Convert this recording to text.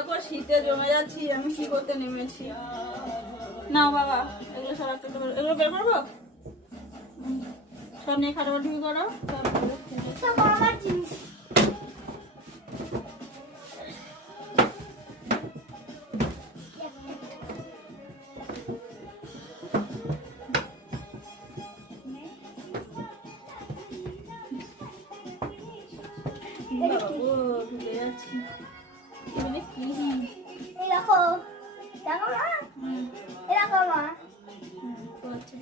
দেখো শীতে জমে যাচ্ছি, আমি কি করতে নেমেছি। না বাবা, এগুলো সব একটা এগুলো বের করবো, সব নিয়ে খাটাখাটি করো। আমার জিনিস ভুলে যাচ্ছি। কি এই দেখো, দেখো মা, এই দেখো মা। করছে